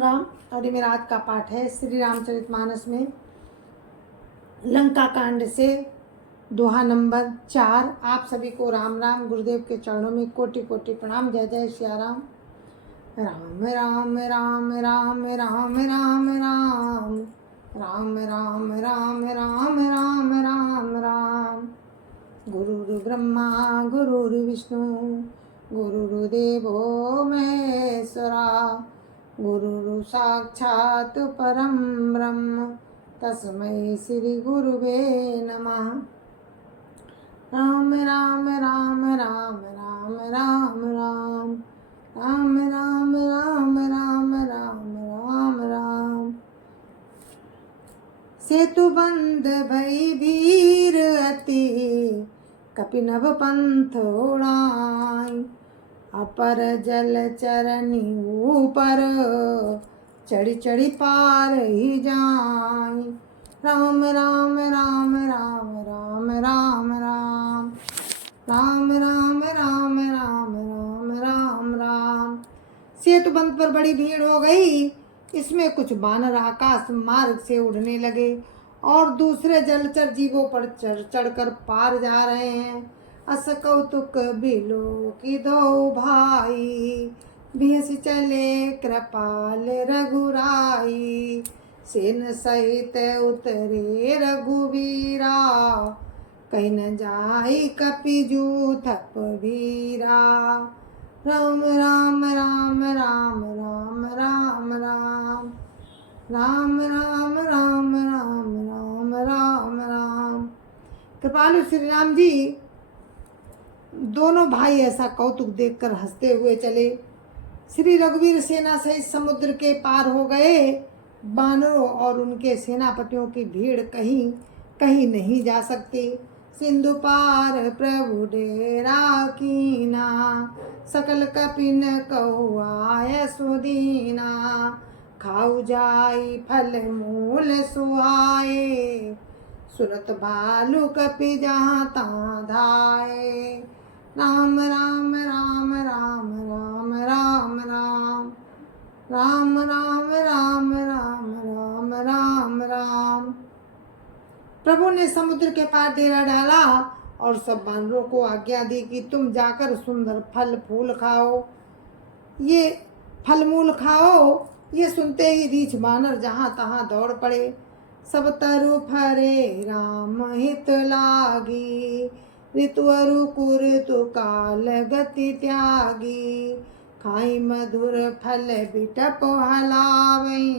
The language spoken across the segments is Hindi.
राम। और ये मेरा आज का पाठ है श्री रामचरितमानस में लंका कांड से दोहा नंबर 4। आप सभी को राम राम। गुरुदेव के चरणों में कोटि कोटि प्रणाम। जय जय सिया राम। राम राम राम राम राम राम राम राम राम राम राम राम राम राम। गुरुर्ब्रह्मा गुरुर्विष्णु गुरुर्देवो महेश्वरा गुरु साक्षात् परम ब्रह्म तस्मै श्री गुरुवे नमः। राम राम राम राम राम राम राम राम राम राम राम राम राम राम। सेतु बंद भई वीर अति कपिनभ पंथ उड़ाई अपर जल चरनी ऊपर चढ़ी चढ़ी पार ही जाई। राम राम राम राम राम राम राम राम राम राम राम राम राम राम। सेतु बंद पर बड़ी भीड़ हो गई। इसमें कुछ बानर आकाश मार्ग से उड़ने लगे और दूसरे जलचर जीवों पर चढ़कर पार जा रहे हैं। अस कौतुक बिलो की दो भाई भेष चले कृपाल रघुराई। सेन सहित उतरे रघुवीरा कहीं न जाई कपिजू थप वीरा। राम राम राम राम राम राम राम राम राम राम राम राम राम राम। कृपालु श्री राम जी दोनों भाई ऐसा कौतुक देखकर हंसते हुए चले। श्री रघुवीर सेना सहित समुद्र के पार हो गए। बानरों और उनके सेनापतियों की भीड़ कहीं कहीं नहीं जा सकती। सिंधु पार प्रभु डेरा कीना सकल कपिन कहुआय सुदीना। खाऊ जाई फल मूल सुहाए सुरत भालू कपि जहाँ ता धाये। राम राम राम राम राम राम राम राम राम राम राम राम राम राम। प्रभु ने समुद्र के पार डेरा डाला और सब बानरों को आज्ञा दी कि तुम जाकर सुंदर फल फूल खाओ, ये फल मूल खाओ। ये सुनते ही रीछ बानर जहाँ तहाँ दौड़ पड़े। सब तरु फरे राम हित लागी ऋतु अरु कुऋतु काल गति त्यागी। खाई मधुर फल बिटप हलावई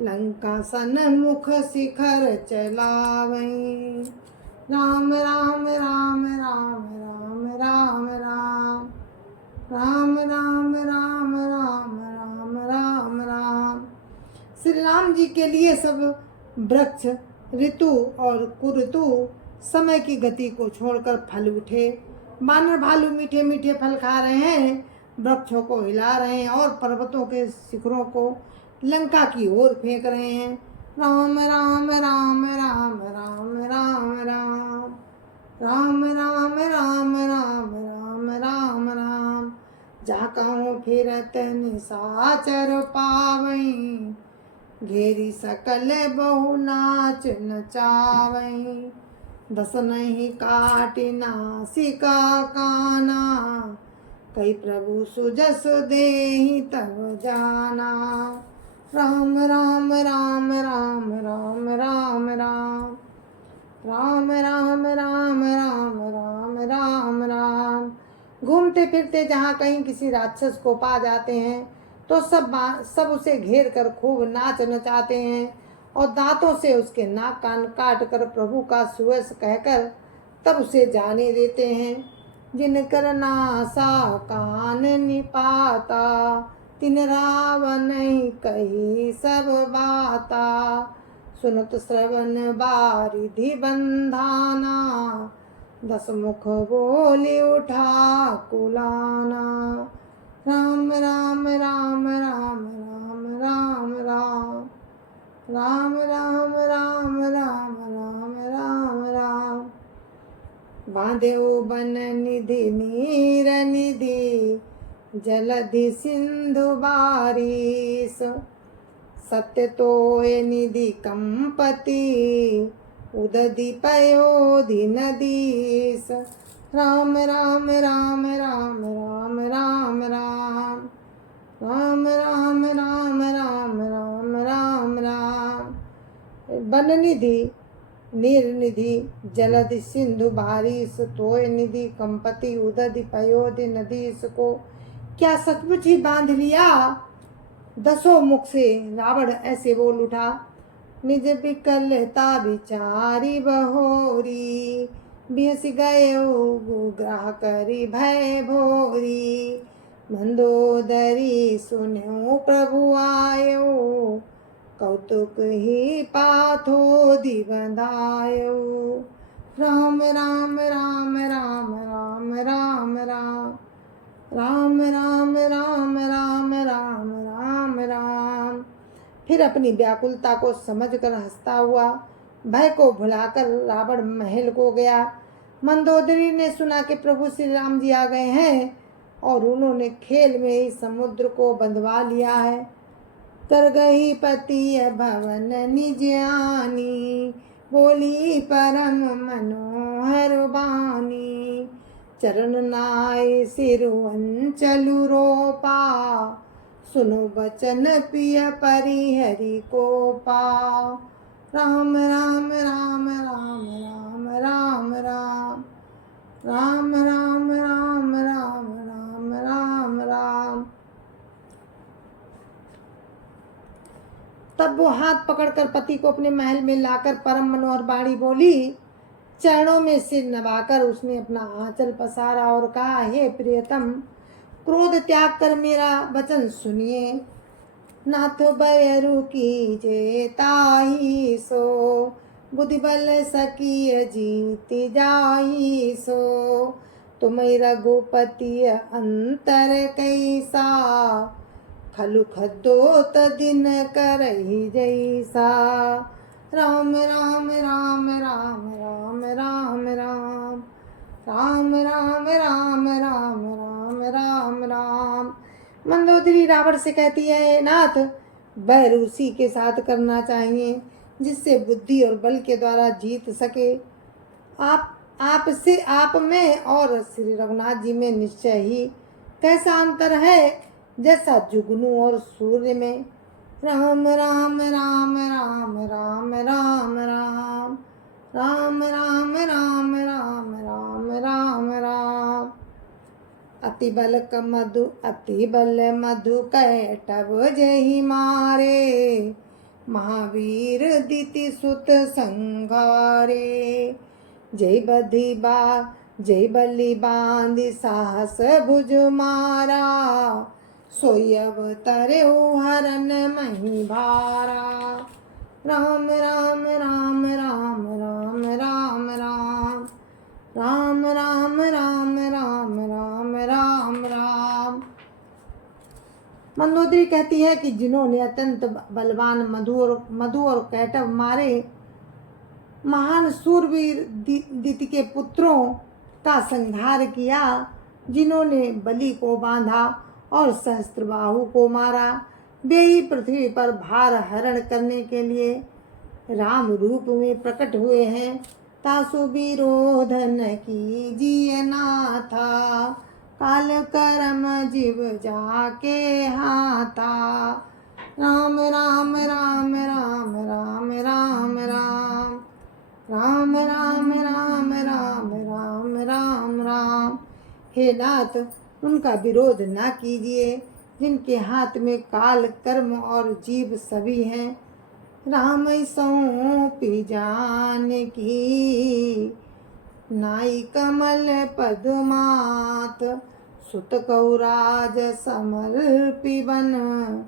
लंका सन्मुख शिखर चलावई। राम राम राम राम राम राम राम राम राम राम राम राम राम राम। श्री राम जी के लिए सब वृक्ष ऋतु और कुऋतु समय की गति को छोड़कर फल उठे। बानर भालू मीठे मीठे फल खा रहे हैं, वृक्षों को हिला रहे हैं और पर्वतों के शिखरों को लंका की ओर फेंक रहे हैं। राम राम राम राम राम राम राम राम राम राम राम राम राम राम। जाकाऊ फिरत निशाचर पावई घेरी सकल बहु नाच नचावई। दस नहीं काटी नासिका काना कई प्रभु सुजस देहि तब जाना। राम राम राम राम राम राम राम राम राम राम राम राम राम राम। घूमते फिरते जहाँ कहीं किसी राक्षस को पा जाते हैं तो सब उसे घेर कर खूब नाच नचाते हैं और दांतों से उसके नाक कान काट कर प्रभु का सुयस कहकर तब उसे जाने देते हैं। जिनकर नासा कान निपाता तिन रावण कही सब बाता। सुनत श्रवण बारिधि बंधाना दस मुख बोली उठा कुलाना। राम राम राम राम राम राम राम राम राम राम राम राम राम राम। बांधेउ बन निधि नीर निधि जलधि सिंधु बारी सत्य तो ये निधि कंपति उदधि पयोधि नदीस। राम राम राम राम राम राम राम राम राम राम राम राम राम राम। वन निधि निर्निधि जलधि सिंधु बारिश तोय निधि कंपति उदधि पयोधि नदीस को क्या सचमुच ही बांध लिया। दसों मुख से रावण ऐसे बोल उठा। निज विकलता विचारी बहोरी बिहस गयो ग्राह करी भय भोरी। मंदोदरी सुन्यो प्रभु आयो कौतुक ही पाथो दिवंदायो। राम राम राम राम राम राम राम राम राम राम राम राम राम राम। फिर अपनी व्याकुलता को समझकर हंसता हुआ भय को भुलाकर रावण महल को गया। मंदोदरी ने सुना कि प्रभु श्री राम जी आ गए हैं और उन्होंने खेल में ही समुद्र को बंधवा लिया है। तर गई पति भवन निज आनी बोली परम मनोहर बानी। चरण नाय सिरुअंचलु रोपा सुनो बचन पिय परिहरि को पा। राम राम राम राम राम राम राम राम राम राम राम राम राम राम। तब वो हाथ पकड़कर पति को अपने महल में लाकर परम मनोहर बाणी बोली। चरणों में सिर नवाकर उसने अपना आंचल पसारा और कहा, हे प्रियतम, क्रोध त्याग कर मेरा वचन सुनिए। नाथ बयरु कीजे ताही सो बुद्धि बल सकिय जीति जाही सो। तुम रघुपति अंतर कैसा खलु खदोत दिन करही जैसा। राम राम राम राम राम राम राम राम राम राम राम राम राम राम। मंदोदरी रावण से कहती है, नाथ, वैर उसी के साथ करना चाहिए जिससे बुद्धि और बल के द्वारा जीत सके। आप में और श्री रघुनाथ जी में निश्चय ही कैसा अंतर है जैसा जुगनू और सूर्य में। राम राम राम राम राम राम राम राम राम राम राम राम राम राम। अति बल मधु कैटव जहि मारे महावीर दिति सुत संघारे। जय बलि बांधि साहस भुज मारा सोई अवतरे हरन मही भारा। राम राम राम राम राम राम राम राम राम राम राम राम राम राम। मंदोदरी कहती है कि जिन्होंने अत्यंत बलवान मधु और कैटव मारे महान सूरवीर दिति के पुत्रों का संहार किया, जिन्होंने बलि को बांधा और सहस्त्रबाहु को मारा, वे ही पृथ्वी पर भार हरण करने के लिए राम रूप में प्रकट हुए हैं। तासु विरोधन कीजिए नाथा काल कर्म जीव जाके हाथा। राम राम राम राम राम राम राम राम राम राम राम राम राम राम। हे नाथ, उनका विरोध ना कीजिए जिनके हाथ में काल कर्म और जीव सभी हैं। राम सौंपी जान की नाई कमल पद्मात सुत कौराज समर्पी बन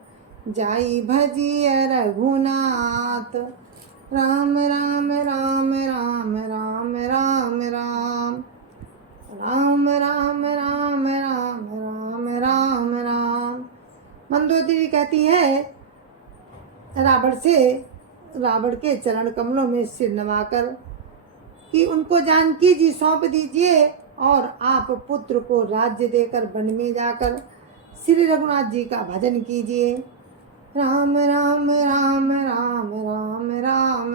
जाई भजिय रघुनाथ। राम राम राम राम राम राम राम राम राम राम राम राम राम राम। मंदोदरी कहती है, रावण के चरण कमलों में सिर नवाकर कि उनको जानकी जी सौंप दीजिए और आप पुत्र को राज्य देकर वन में जाकर श्री रघुनाथ जी का भजन कीजिए। राम राम राम राम राम राम राम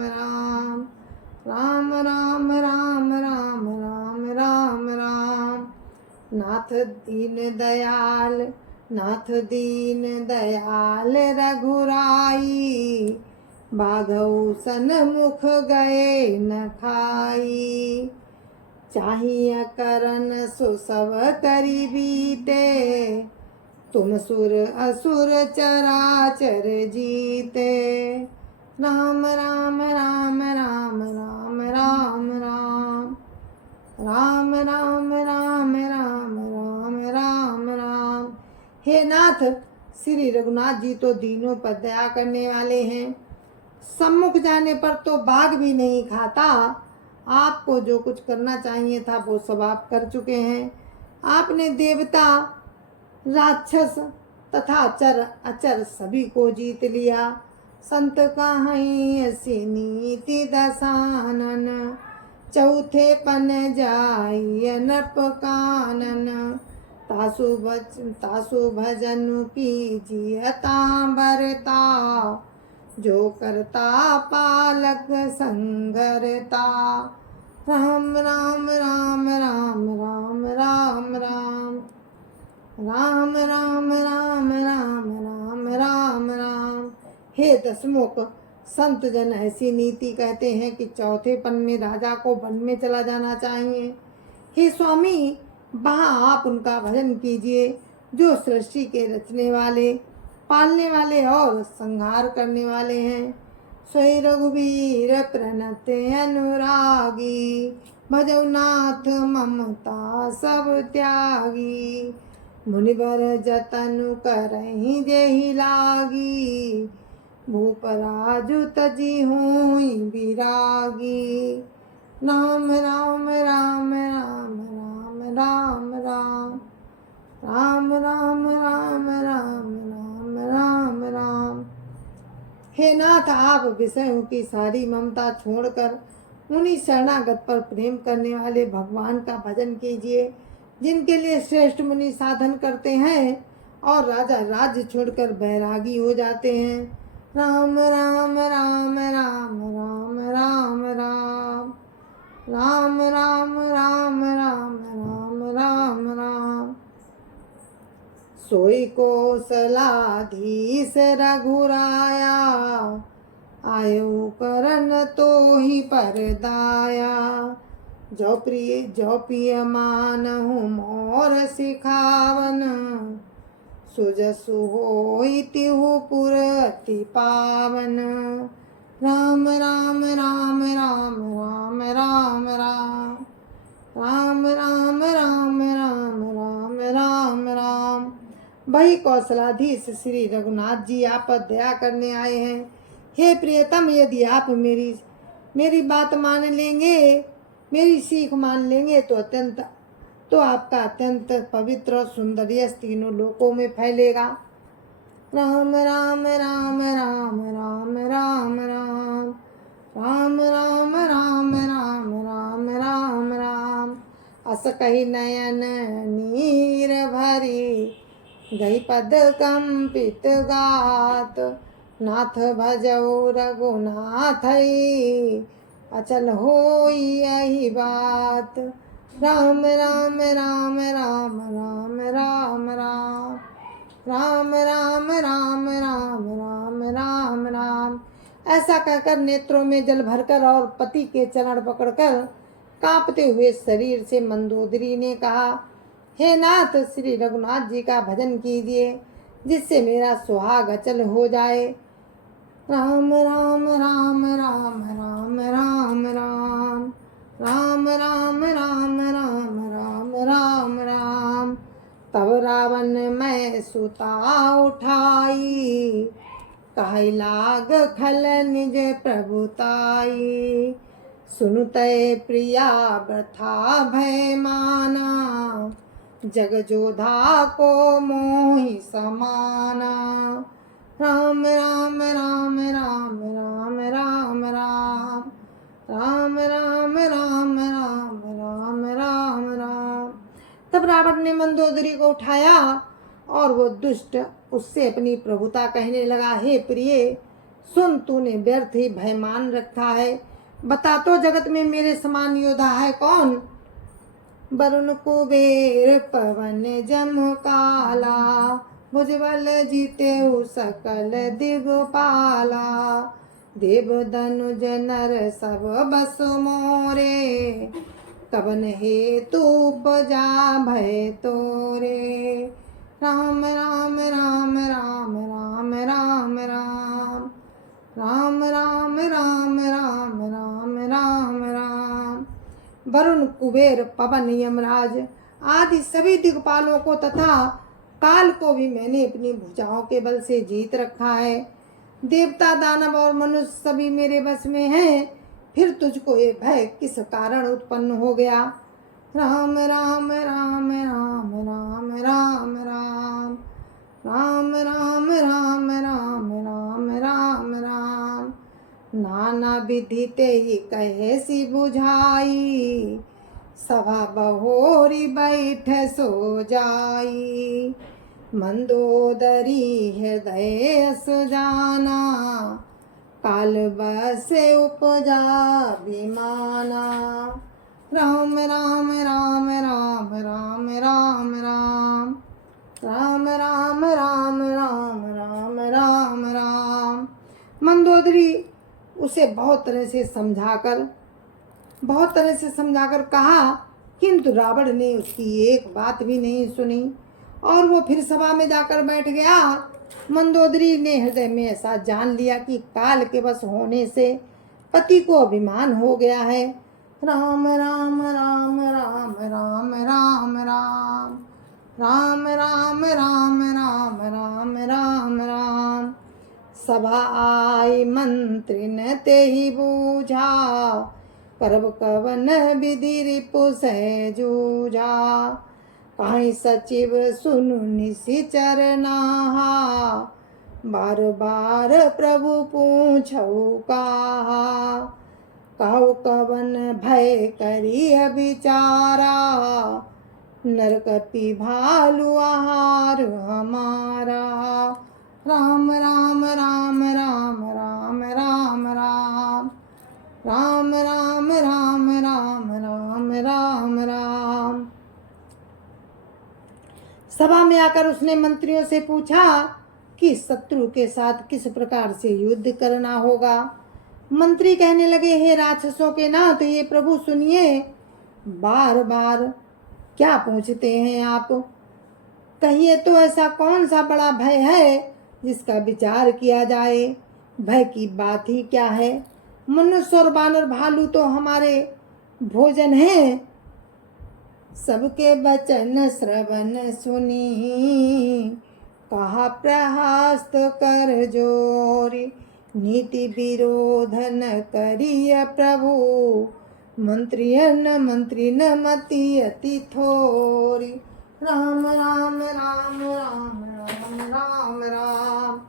राम राम राम राम राम राम राम। नाथ दीन दयाल, नाथ दीन दयाल रघुराई, बाघऊ सन्मुख गए न खाई। चाहिए करन सो सब करी बीते, तुम सुर असुर चराचर जीते। राम राम राम राम राम राम राम राम राम राम राम राम राम राम। हे नाथ, श्री रघुनाथ जी तो दीनों पर दया करने वाले हैं। सम्मुख जाने पर तो बाघ भी नहीं खाता। आपको जो कुछ करना चाहिए था वो सब आप कर चुके हैं। आपने देवता, राक्षस तथा चर अचर सभी को जीत लिया। संत कहाई ऐसी नीति दसानन, चौथे पन जाई नप कानन। तासु भजन कीजिए तांबरता, जो करता पालक संगरता। राम राम राम राम राम राम राम राम राम राम राम राम राम राम। हे दशमुख, संत जन ऐसी नीति कहते हैं कि चौथे पन में राजा को वन में चला जाना चाहिए। हे स्वामी, वहाँ आप उनका भजन कीजिए जो सृष्टि के रचने वाले, पालने वाले और संहार करने वाले हैं। सोई रघुवीर प्रणत अनुरागी, भजौ नाथ ममता सब त्यागी। मुनिवर जतनु करहि जेहि लागी, भूपराजु तजी हुई विरागी। राम राम राम राम राम राम राम राम राम राम राम राम राम राम। हे नाथ, आप विषयों की सारी ममता छोड़कर उन्हीं शरणागत पर प्रेम करने वाले भगवान का भजन कीजिए, जिनके लिए श्रेष्ठ मुनि साधन करते हैं और राजा राज्य छोड़कर बैरागी हो जाते हैं। राम राम राम राम राम राम राम राम राम राम राम राम राम राम। सोई कौशलाधीश रघुराया, आयो करन तो ही परदाया। जो प्रिय मानहु मोर सिखावन, सुजसु होई तिहु पुर अति पावन। राम राम राम राम राम राम राम राम राम राम राम राम राम राम। वही कौशलाधीश श्री रघुनाथ जी आप पर दया करने आए हैं। हे प्रियतम, यदि आप मेरी बात मान लेंगे, मेरी सीख मान लेंगे तो आपका अत्यंत पवित्र और सुंदर यश तीनों लोकों में फैलेगा। राम राम राम राम राम राम राम राम राम राम राम राम राम राम। अस कही नयन नीर भरी, गई पद कंपित गात। नाथ भजौ रघुनाथई, अचल होई यही बात। राम राम राम राम राम राम राम राम राम राम राम राम राम राम। ऐसा कहकर नेत्रों में जल भरकर और पति के चरण पकड़कर कांपते हुए शरीर से मंदोदरी ने कहा, हे नाथ, श्री रघुनाथ जी का भजन कीजिए, जिससे मेरा सुहाग अचल हो जाए। राम राम राम राम राम राम राम राम राम राम राम राम राम राम। तब रावण मैं सुता उठाई, कहि लाग खल निज प्रभुताई। सुनते प्रिया व्यथा भय माना, जग जोधा को मोहि समाना। राम राम राम राम राम राम राम राम राम राम राम राम राम राम। तब रावण ने मंदोदरी को उठाया और वो दुष्ट उससे अपनी प्रभुता कहने लगा, हे प्रिय, सुन, तूने व्यर्थ ही भय मान रखा है। बता तो जगत में मेरे समान योद्धा है कौन? वरुण कुबेर पवन जम काला, भुजबल जीते सकल दिगपाला। देव धनुज नर सब बस मोरे, कवन हेतु उपजा भय तोरे। राम राम राम राम राम राम राम, राम राम राम राम राम राम राम। वरुण कुबेर पवन यमराज आदि सभी दिक्पालों को तथा काल को भी मैंने अपनी भुजाओं के बल से जीत रखा है। देवता दानव और मनुष्य सभी मेरे बस में हैं, फिर तुझको ये भय किस कारण उत्पन्न हो गया? राम राम राम राम राम राम राम, राम राम राम राम राम राम राम। नाना विधि ते ही कहे सी बुझाई, सभा बहोरी बैठ सो जाई। मंदोदरी हृदय सुजाना, काल बसे उपजा विमाना। राम राम राम राम राम राम राम, राम राम राम राम राम राम राम। मंदोदरी उसे बहुत तरह से समझाकर कहा, किंतु रावण ने उसकी एक बात भी नहीं सुनी और वो फिर सभा में जाकर बैठ गया। मंदोदरी ने हृदय में ऐसा जान लिया कि काल के वश होने से पति को अभिमान हो गया है। राम राम राम राम राम राम राम, राम राम राम राम राम राम राम। सभा आई मंत्री न ते ही बूझा, करब कवन विधि रिपु सह जूझा। कहीं सचिव सुनु निशिचर नाहा, बार बार प्रभु पूछऊ कहा। कहु कवन भय करिय बिचारा, नरकपि भालु आहार हमारा। राम राम राम राम राम राम राम, राम राम राम राम राम राम राम। सभा में आकर उसने मंत्रियों से पूछा कि शत्रु के साथ किस प्रकार से युद्ध करना होगा। मंत्री कहने लगे, हे राक्षसों के नाथ, ये प्रभु सुनिए, बार बार क्या पूछते हैं आप? कहिए तो ऐसा कौन सा बड़ा भय है जिसका विचार किया जाए? भय की बात ही क्या है? मनुष्य और बानर भालू तो हमारे भोजन हैं। सबके वचन श्रवण सुनी, कहा प्रहास्त कर जोरी। नीति विरोध न करिय प्रभु, मंत्री न मति अति थोरी। राम राम राम राम राम राम राम,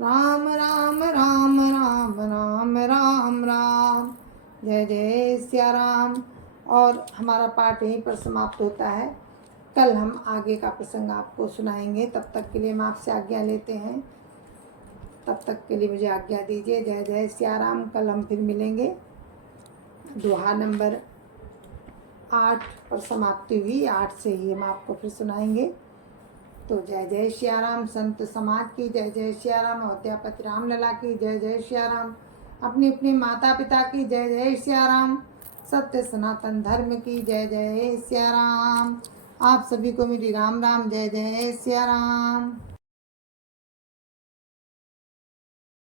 राम राम राम राम राम राम राम। जय जय सिया राम। और हमारा पाठ यहीं पर समाप्त होता है। कल हम आगे का प्रसंग आपको सुनाएंगे। तब तक के लिए हम आपसे आज्ञा लेते हैं। तब तक के लिए मुझे आज्ञा दीजिए। जय जय सिया राम। कल हम फिर मिलेंगे। दोहा नंबर 8 पर समाप्ति हुई। 8 से ही हम आपको फिर सुनाएंगे। तो जय जय सिया राम। संत समाज की जय जय सिया राम। अयोध्यापति रामलला की जय जय सिया राम। अपने अपने माता पिता की जय जय सिया राम। सत्य सनातन धर्म की जय जय सिया राम। आप सभी को मेरी राम राम। जय जय सिया राम।